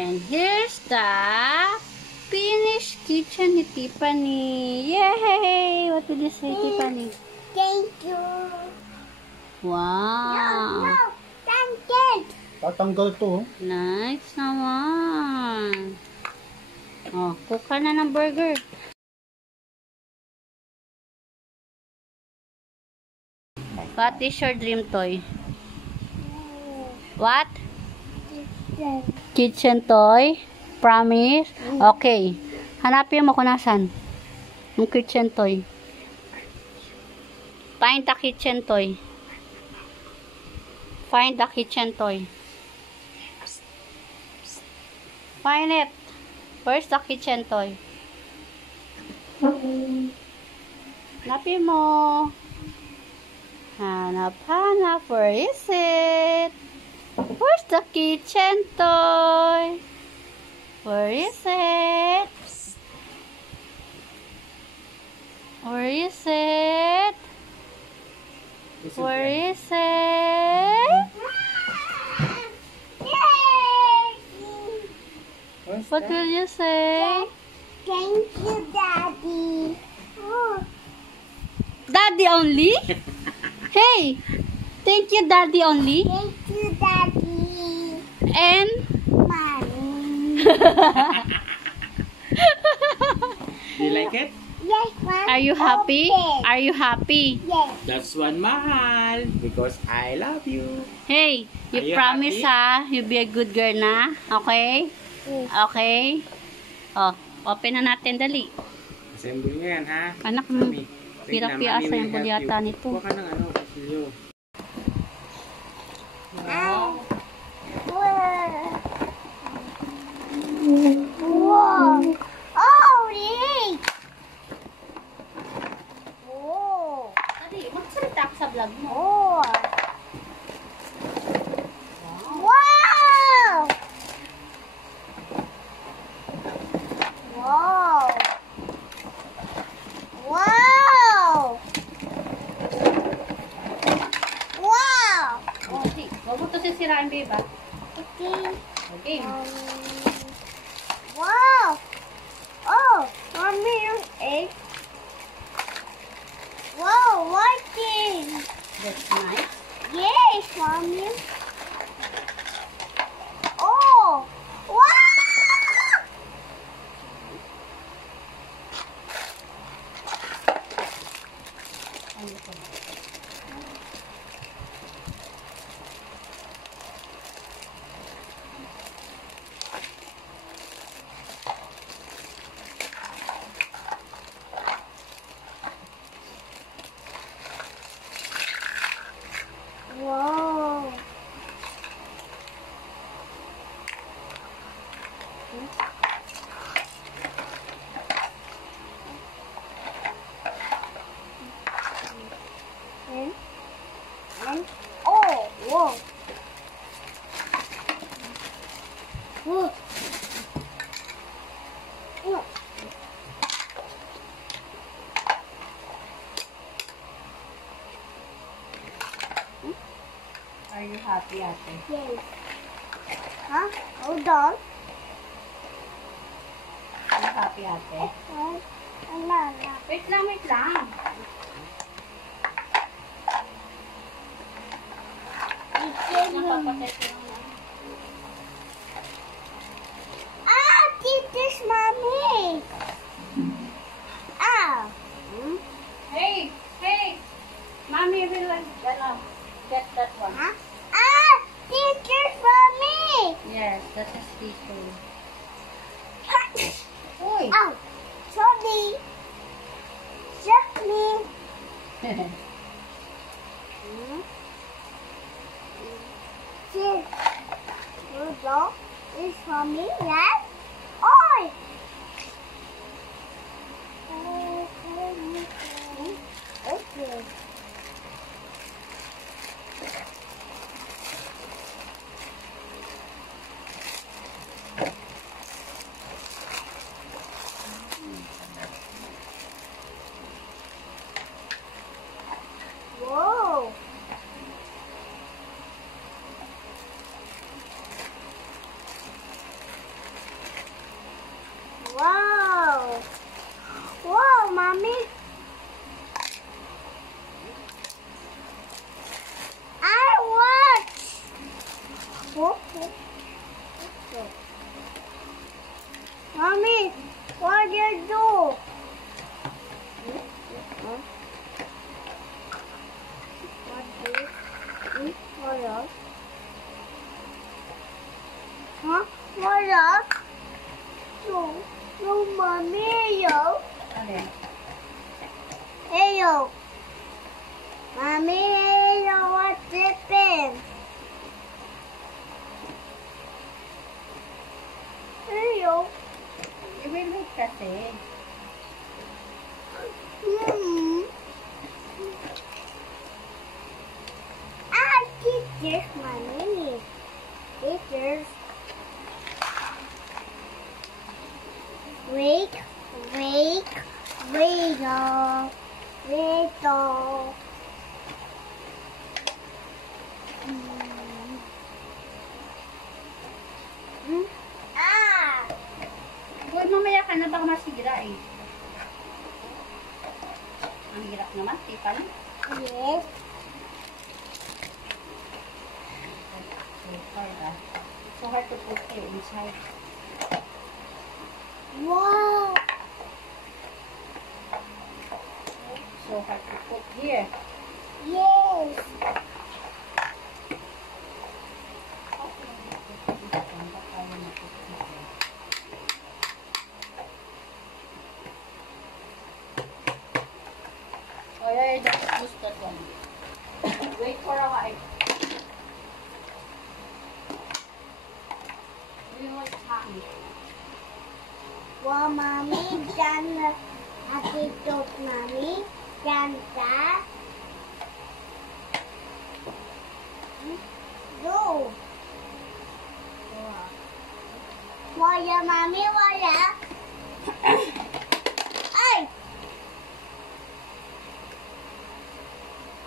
And here's the finished kitchen ni Tiffany. Yay! What did you say, Tiffany? Thank you. Wow! No, thank you. Tatanggal to. Nice naman. Oh, cook ka na ng burger. What is your dream toy? What? Kitchen toy? Promise? Okay. Hanapin mo kung nasan. Yung kitchen toy. Find the kitchen toy. Find the kitchen toy. Find it. Where's the kitchen toy? Hanapin mo. Hanap. Where is it? Where's the kitchen toy? Where is it? Where is it? Where is it? What will you say? Thank you, Daddy. Oh. Daddy only? Hey! Thank you, Daddy only? Thank you, Daddy. And? Mommy. Do you like it? Yes, Mom. Are you happy? Okay. Are you happy? Yes. That's one mahal. Because I love you. Hey, you Are you promise happy? ha, you'll be a good girl na? Okay? Yes. Okay? Oh, open na natin, dali. Assemble mo yan, ha? Anak, Mami. hirap Tignan, piasa Mami yung will help bulyata you. nito. Kuha ka ng ano, kasilyo. Wow. Wow. Oh, Rick. Oh. Dali, magsalita ka sa vlog mo. Oh. Wow. Wow. Wow. Wow. Oh, di. Huwag mo ito sisirain, babe, ha? Okay. Okay. Wow. Oh, Mommy, yung egg. Wow, working. That's nice. Yes, Mommy. Oh, wow. Ano ito? Wow. And oh, whoa. Whoa. Whoa. Are you happy, ate? Yes. Huh? Hold on. Are you happy, ate? Wait lang, wait lang. Napapatet lang lang. Ah, this Mommy. Ah. Hey! Hey! Mommy will get that one. Huh? Ah, this Mommy. Yes, that is sticker. Uy! Oh, sorry. Just me. Yes. Hold on. This Mommy, yes. Oi. Okay. Whoa. Wala. Huh? Wala. No. No, mommy. Ayo. Alin? Ayo. Mommy, ayo. What's happened? Ayo. I-wait kasi. Hmm. Ah, teachers, mommy. Teachers. Wait, wait, wait, wait, Ah! Uy, mamaya ka na baka masira eh. Ang hirap naman, tipan. Yes. So hard ah. So hard to put here inside. Wow! So hard to put here. Yes! Oh yeah, just use that one. Wait for a while. You know what's happening? Wow, mommy, dyan attitude, mommy. Ganda. Go. Wala, mommy, wala. Ay!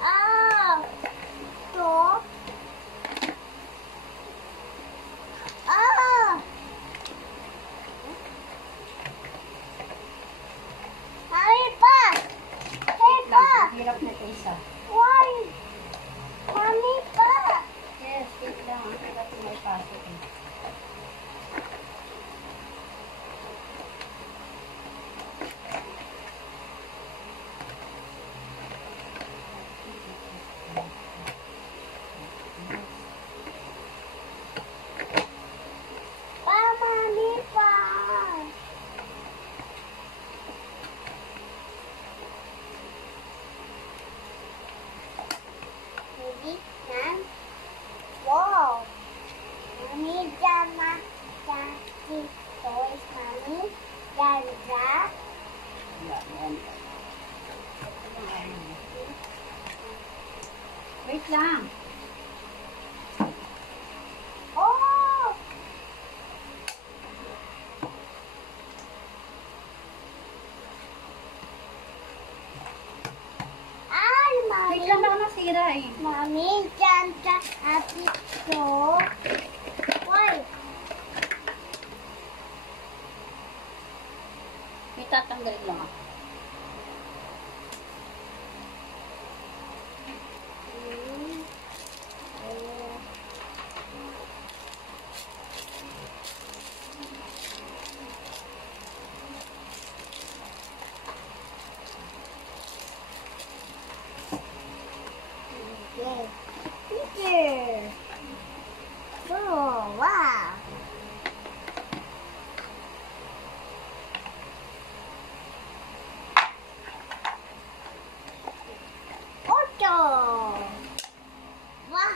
Ah! To. Ah! Mami pa! Hey pa! Hirap na ito isa. Why? Mami pa! Yes, wait lang. Hirap na may pasok eh. Pa, mami pa! Ready? Nan? Wow! Mami, dyan na. Dyan. Dito is mami. Ganda. Wala, yan. Wait lang. Oh! Ay, Wait mami. lang, baka masira eh. Mami, dyan ka at ito. Why? May tatanggalin lang ako. Yes. Teacher. Oh, wow. Auto. Wow.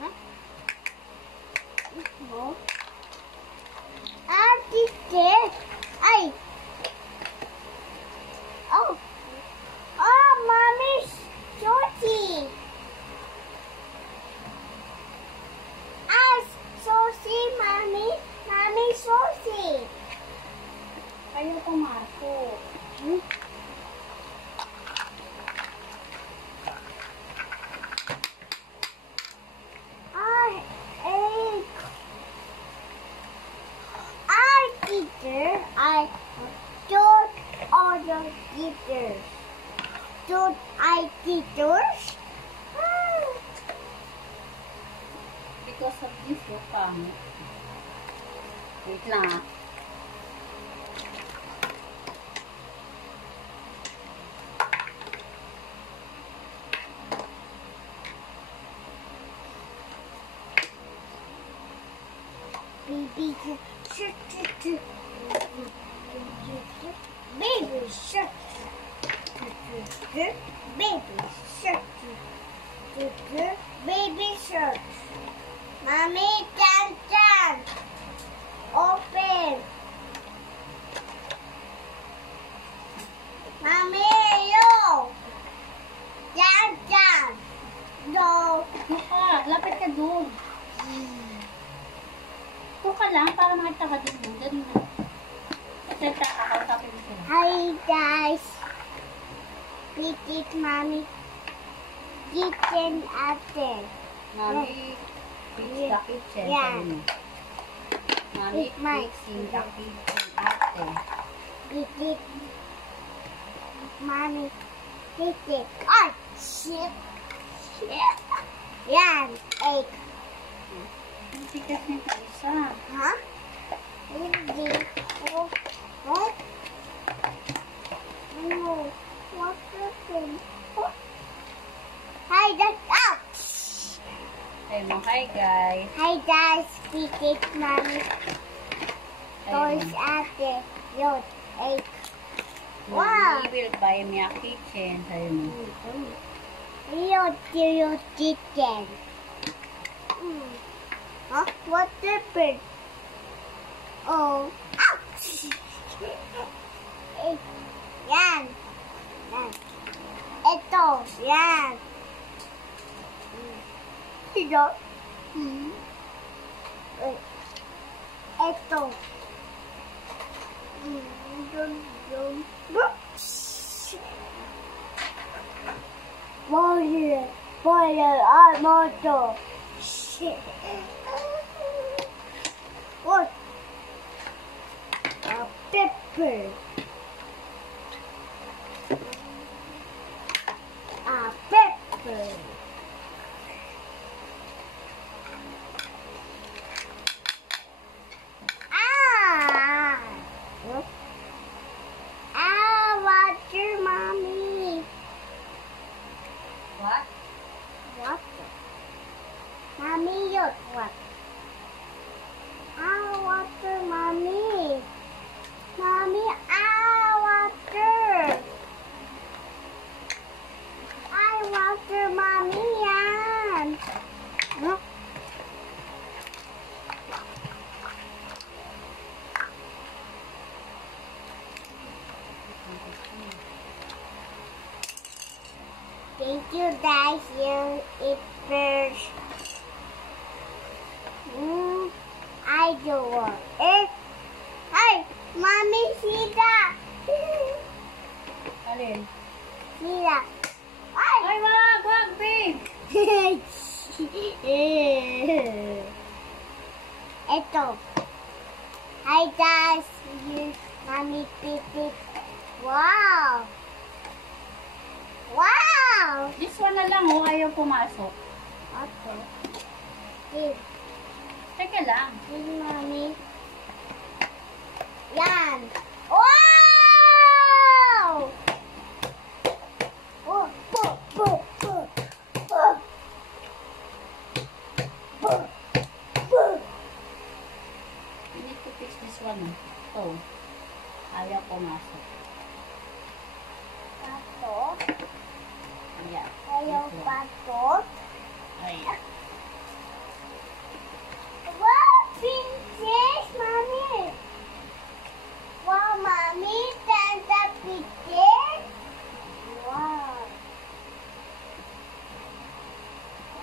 Huh? No. Ah, teacher. Ay. Oh. Oh, mommy, Sophie. Ah, Sophie, mommy. Mommy, Sophie. Ayaw pumasok. Ay, teacher, I don't order teachers. Don't I teachers? Because of this, yung pangit. Wait lang ah. Baby shark. Baby shark. Baby shark. Mommy, Chan. Open. Mommy, yo. Chan. No. Mukha, lapit ka doon. Tuka lang para makita ka doon. Ganun na. Kasi kakautapin mo sila. Hi guys. We did mommy kitchen ate. Mami, fix the kitchen. Yeah. Sabi mo. Mami, It's my fixing the kitchen ate. We did mommy kitchen. Oh shit. Yan. Egg. Ang tigas nito isa. Huh? Hindi. Oh. What? No. What happened? Oh. Hi, that's out. Sabi mo, hi guys. Hi guys, we did mommy Sabi toys mo, ate. Yun, egg. Mommy Wow. will buy me a kitchen. Sabi mo. Yun, chicken. Huh? What happened? Oh. Ouch! Eh, yan. Yan. Ito. Yan. Ito. Ito. Boiler, motor. Shit. What? A pepper. A pepper. Ah! What? Ah, water, mommy. What? Water. Mommy, yun. What? Ah, water, mommy. Mommy, water. Water, mommy, yan. Huh? Thank you guys, you eat first. I do want it. Hey, mommy, see that? Alin? See that? Ay, wag, babe! Ito. Hi guys, here's mommy pipi. Wow! Wow! This one na lang, oh. Ayaw pumasok. Ito. Here, Teka lang. here's mommy. Yan. Wow! Oh, oh, oh, oh, oh. Oh, oh. You need to fix this one. Ito. Ayaw pumasok. Ito. Ayan. Ayaw This one. pa to. Ayan. Wow, princess, mommy. Wow, mommy, Santa princess. Wow.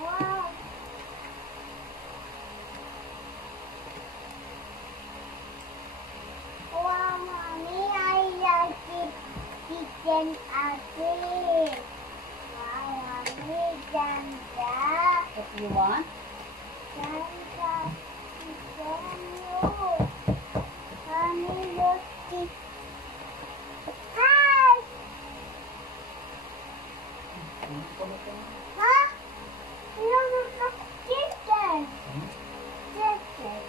Wow. Wow, mommy, I like it. Chicken again. Wow, mommy, Santa. If you want. Santa, chicken you. Mommy, look it. Hi! Huh? Look at the chicken. Chicken.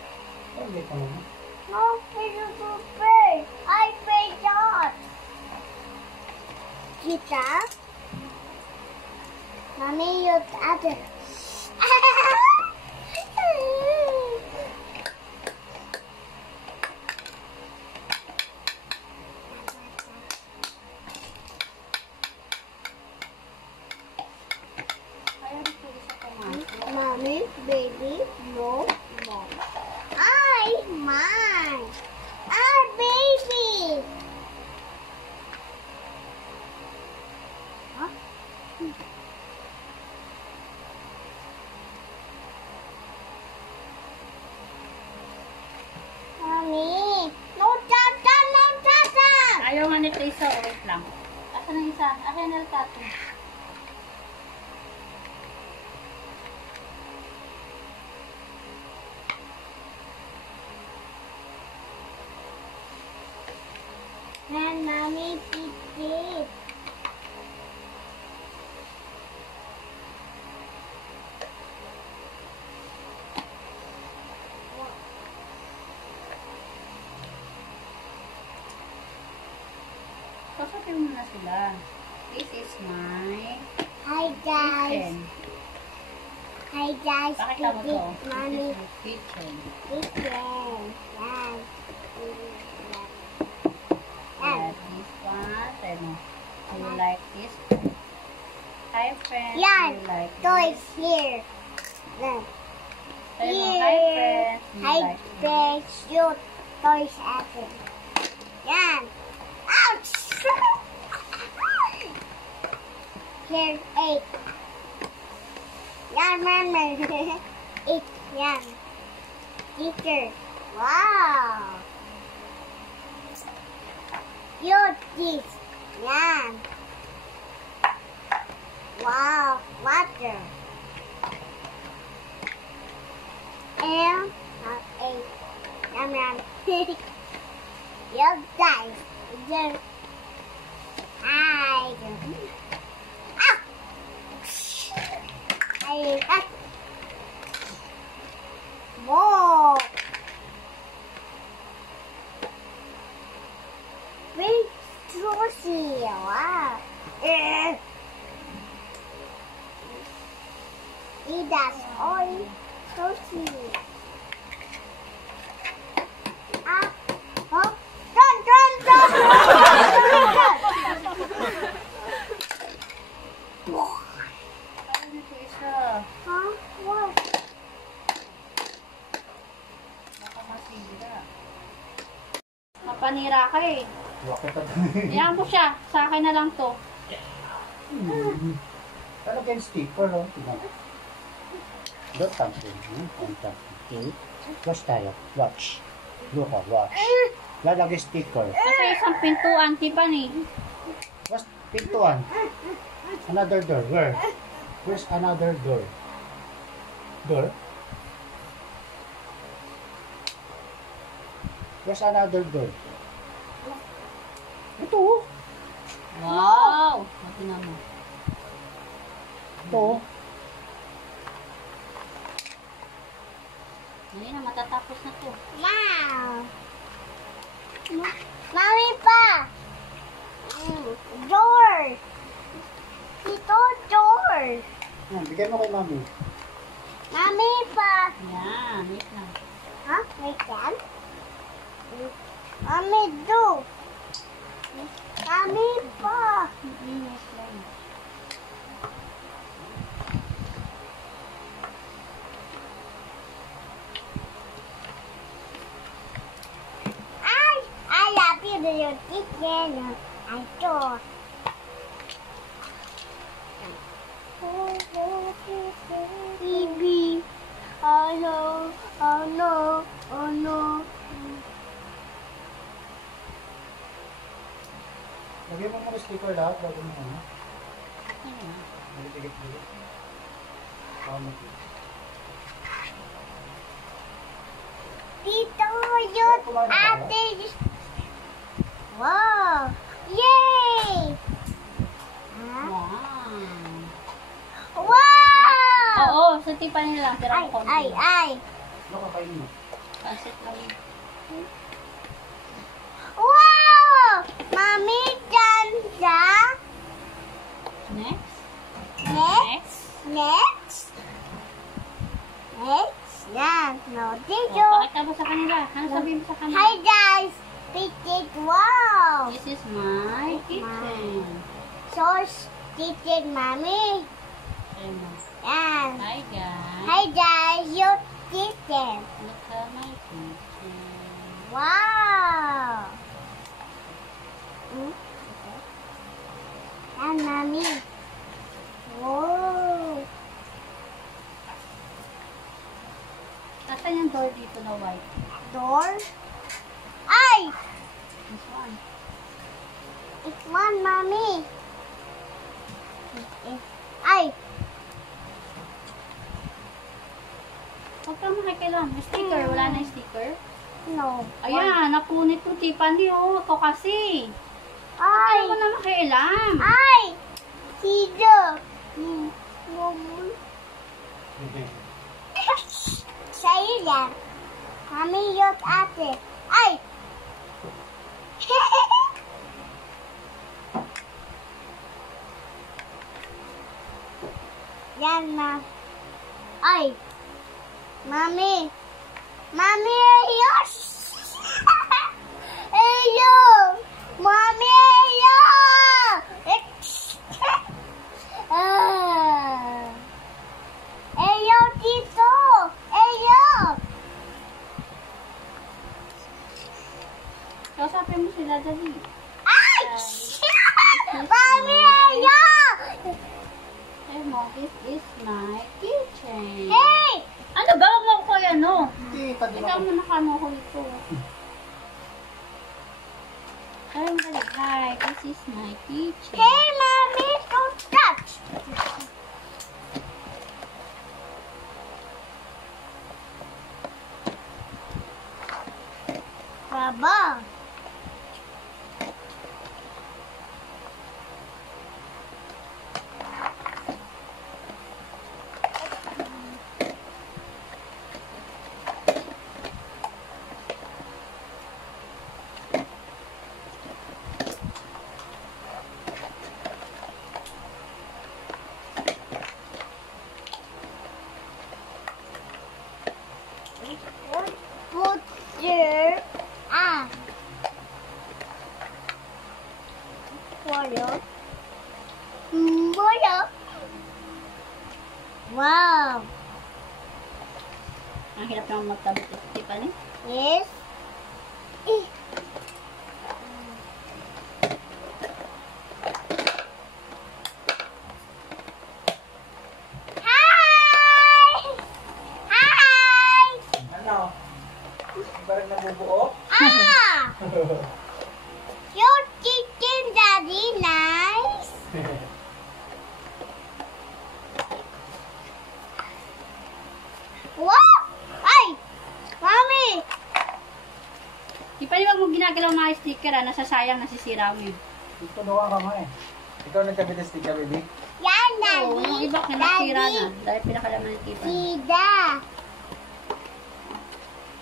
No, beautiful bird. I pay that. Kita. Mommy, your other. Asan ang isa? Akin na tato. And mommy did. Kausapin mo na sila. This is my Hi guys. kitchen. Hi guys. Pakita mo to. This Mommy is my kitchen. kitchen. Yan. Yeah, this one. Try mo. Do you like this? Hi friends. Yan. Do you like Toys this? here. Look. Try mo. Hi friends. Do you Hi like this? friends. Shoot. Toys action. Yan. Ouch! Here, 8. Yan, mama. 8. Yan. Teacher. Wow. Cute kids. Yan. Wow. Water. And 8. Yum, yum. You guys. There. Hi. Ah! Ah! Whoa! Big Josie. Wow. That's all Josie. Ah! Oh! Run! Run! Run! Ano ito isa? Huh? What? Baka masira. Mapanira ka eh. Bakit ito? Iyan mo siya. Sa akin na lang to. Talagang sticker, oh. Tingnan mo. Don't touch it. Don't touch it. Okay. Watch tayo. Watch. Look, watch. Lalagay sticker. Kasi isang pintuan, Tiffany. What's pintuan? Another door. Where? Where's another door? Door? Where's another door? Ito. Oh. Wow! Mati na mo. Ito. Oh. Hindi na, matatapos na to. Wow. Mami pa. Door. Ito, door. Yan, bigay mo kay mami. Mami pa. Yan, wait na. Huh? Wait, yan? Mami, do. Mami pa. Wait lang. I love you, little chicken. I do. Baby. Oh no. Oh no. Oh no. Lagyan mo muna sticker lahat bago mo ano. Okay na. Maligit-ligit. Paano? Dito yun, ate. Wow! Yay! Huh? Wow. Wow! Oo, sa Tiffany lang. Pero Ay, ako ay, ay. Ano kakainin mo? Pansit lang. Wow! Mami, ganda. Next. Next. Next. Next. Yan. No, dito. Oh, pakita mo sa kanila. Ano sabihin mo sa kanila? Hi, guys. Pitit. Wow. This is my kitchen. So, pitit, Mami. Ayun mo. Yan. Hi guys. Hi, guys. Your kitchen. Look at my kitchen. Wow. Hmm? Yan, Mami. Wow. Nasaan yung door dito na white? Door. Ay! This one. It's one, Mommy. nakialam. Sticker, wala na yung sticker. No. Ayan, napunit mo, Tiffany, oh. Ikaw kasi. Ay! Ayaw mo na makialam. Ay! Sino? Sa'yo lang. Mami, yung ate. Ay! Yan na. Ay! Mami! Mami, ayun! Ayun! Mami, ayun! Ayun dito! Ayun! Kausapin mo sila, dali. Ay! Mami, ayun! Hey mo, this is my kitchen. Hey! Ano ba? Huwag mo ko yan, no? Hindi, tadi Ikaw ako. mo nakano ko ito. Ay, dali. Hi, this is my kitchen. Hey, Mommy, don't touch. Baba. Put your Follow. Follow. Wow. Ang hirap naman magtabot ito, Tiffany. Yes. Eh. Hi! Hi! Ano? Ba rin nabubuo? Ah! Your chicken, Daddy, nice. Wow! Ay! Mommy! Tiffany, wag mo ginagalaw mga sticker, nasasayang, nasisira mo yun. Ito daw ka nga eh. Ikaw nagkabit ng sticker, baby? Yan, Oo, Daddy. yung iba kinasira Daddy. na. Dahil pinakalaman ni Tiffany. Sida.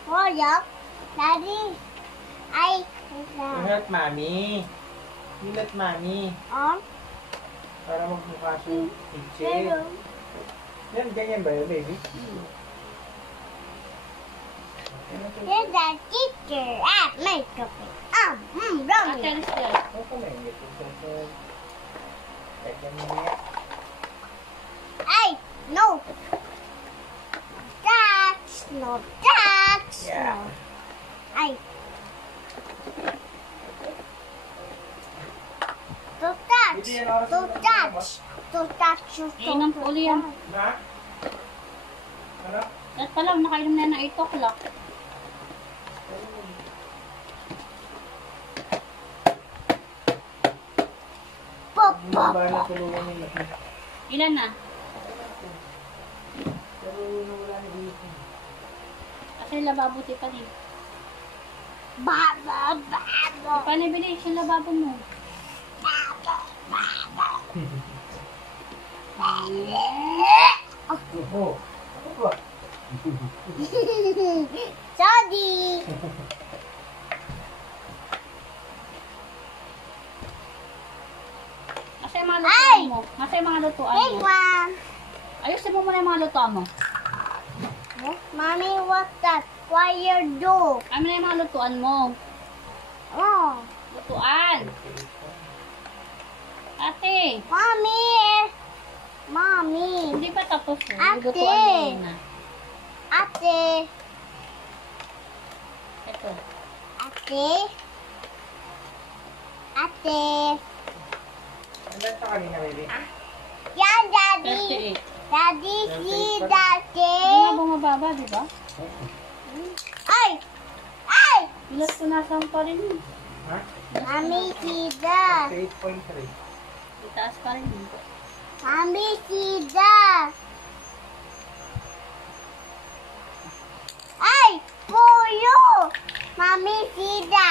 Follow. Daddy. Ay. You hurt mommy. You let mommy. On. Para magmukha siyang kitchen. Pero. Yan, ganyan ba yun, baby? Here's a teacher at makeup. Ate, Brownie. alis yan. Ano pa may ingit? Ganyan niya. Ay, no. Touch. No touch. Yeah. No. Ay. To touch. Hindi yan oras To na- touch. To touch. Inom po uli yan. Ma? Ano? At pa lang, nakainom na yan ng 8 o'clock. Pop, Hindi pop, ba pop. natulungan nila? Ilan na? Pero wala ni baby. Kasi lababo, Tiffany. Baba, baba. Tiffany, bilis yung lababo mo. Oo. Ano ba? Sorry. Kasi yung mga Ay! lutuan mo. Kasi yung mga lutuan Big mo. one. Ayusin mo muna yung mga lutuan mo. Mommy, what's that? Why you do? Ano na yung mga lutuan mo? Oh, Lutuan. Ate, mommy. Mommy. hindi pa tapos mo. Ate! Lutuan mo muna. Ate. Ito. Ate. Ate. Ilan pa kanina, baby? Yan, Daddy. 38. Daddy, see Hindi Daddy. nga bumababa, di ba? Ay! Ay! Bilas ko nasa pa rin yun. Ha? Mommy, see that. 8.3. Itaas pa rin yun. Mommy, see that. Mami, sida.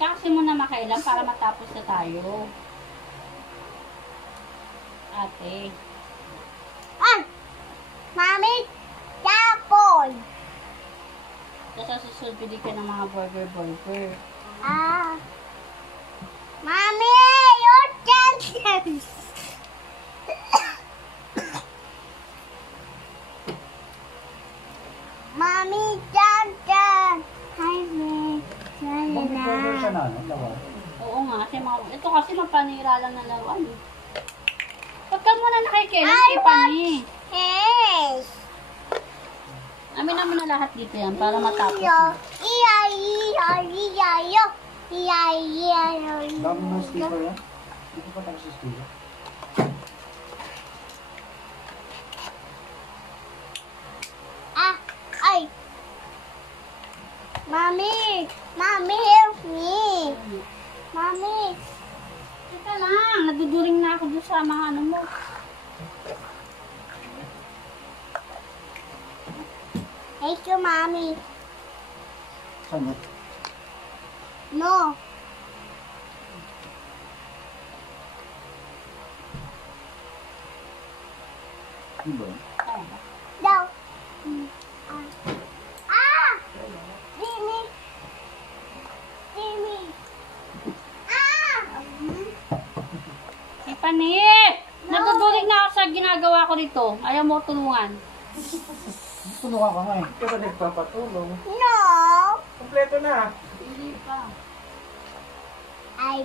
Kasi muna makailan para matapos na tayo. Ate. Ah! Mami, tapon. Tapos sa susunod, pili ka ng mga burger. Ah. Mami, your chance. Mami, chan. Hi, Ray. Mag-order siya na, ano? Lawa. Oo nga, kasi ito kasi mapanira lang na laruan. Huwag ka muna nakikinig, Tiffany. Hey. Amin naman na lahat dito yan para matapos. Dami ng sticker yan. Hindi ko pa tapos sa sticker. Ah, ay. Mami, help me. Mami, Teka lang, naduduring na ako doon sa mga ano mo. thank you, Mami. Saan yun? No. Ano ba yun? Daw. Ah! Dini. Ah! Tiffany! Naduduring na ako sa ginagawa ko dito. Ayaw mo tulungan. Tulungan ka nga eh. Pero nagpapatulong. No. Kompleto na. Hindi pa. Ay.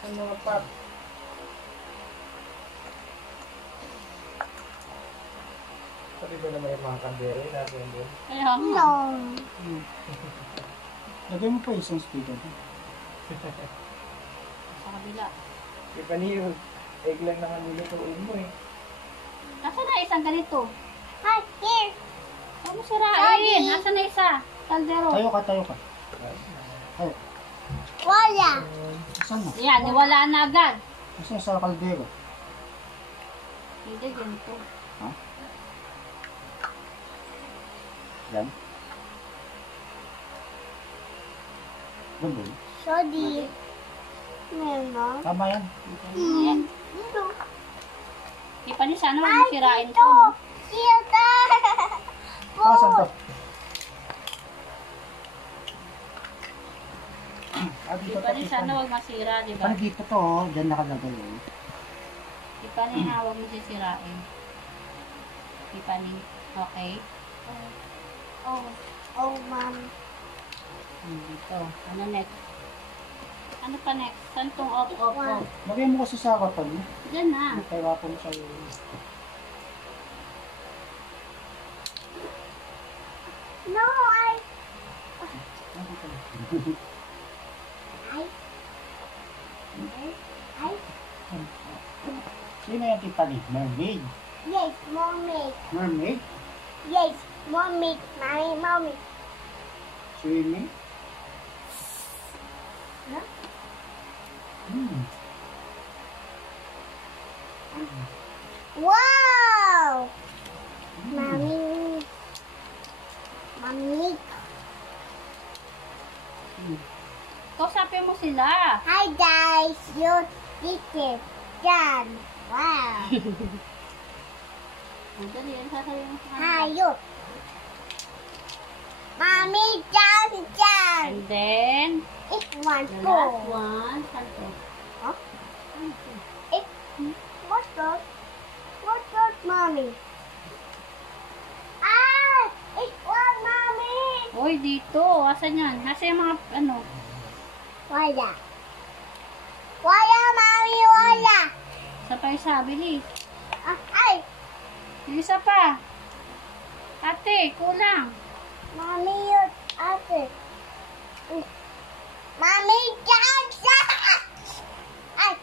Sa mga pop. Sabi ba naman yung mga kandere natin doon? Kaya nga. No. Lagay mo pa isang sticker. Sa kabila. Di pa niyo, egg lang naman nilutuin mo eh. Nasaan na isang ganito? Hi, here. Huwag mo sirain. Daddy. Nasaan na isa? Kaldero. Tayo ka. Tayo. Wala. Saan na? Yan, niwala na agad. Kasi sa kaldero. Hindi, ganito. Ha? Yan. Yan ba yun? Sorry. Meron. Tama yan. Yan. Dito. Tiffany, sana huwag Ay, mo sirain dito. to. Dito. Ah, saan to? Ah, dito to. Tiffany, sana huwag masira, di ba? Parang dito to, oh. Diyan nakalagay eh. Tiffany, ha, huwag mo sisirain. Tiffany, okay? Oh, Mom. Dito. Ano next? Ano pa next? Saan tong off? Lagay mo kasi sa karton mo. Diyan na. Kaya ko mo sa'yo. No, Sino yung Tiffany? Mermaid. Yes, Mommy. Mermaid? Yes, Mommy. Mommy. Swimming? Huh? Hmm. Wow! Mommy. Mommy. Kausapin mo sila. Hi guys, your teacher, John. Wow. Dali, yan sasabihin mo sa kanila. Hi, you. Mommy, John. And then, It's one the last four. one. Saan to? Huh? Saan to? What's that? What's that, Mommy? Ah! It's one, Mommy. Uy, dito. Asan yan? Nasa yung mga, ano? Wala. Wala, Mommy, wala. Isa pa yung sabi, Lee. Ah, ay! Isa pa. Ate, kulang. Mommy, your ate. Mommy, Johnson! Ay!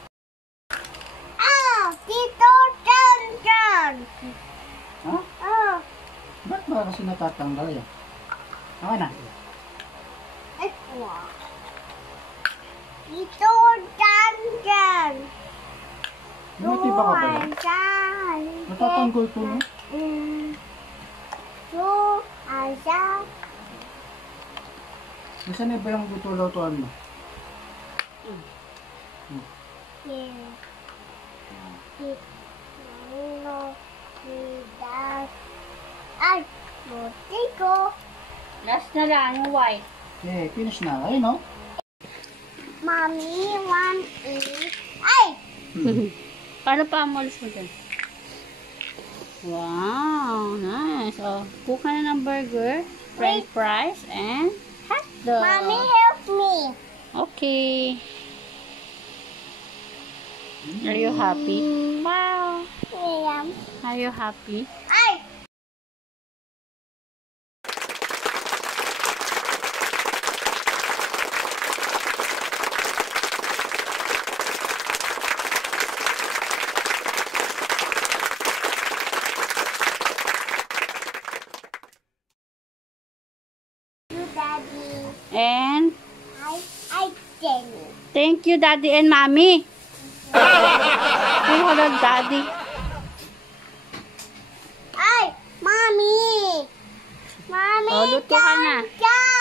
Ah! Tito Johnson! Ha? Ah! Ba't ba kasi natatanggal yan? Okay na. Ay, wow. Ito, dyan. Lumati ba ka pala? Dyan. Natatanggol ko no? Ito, dyan. Nasaan na ba yung luto-lutoan mo? Yeah. Ay, buti ko. Last na lang, yung white. Okay, finish na. Ayun no? Mommy, want eat. Ay! Para pa amolis mo dyan. Wow, nice. Oh, cook ka na ng burger, french fries, and hotdog. Mommy, help me. Okay. Are you happy? Wow. Yeah. Are you happy? Ay! You, Daddy. And I tell you. thank you, Daddy and Mommy. Hold on, Daddy. Ay! Mommy! Mommy! Oh, luto ka na. Dyan!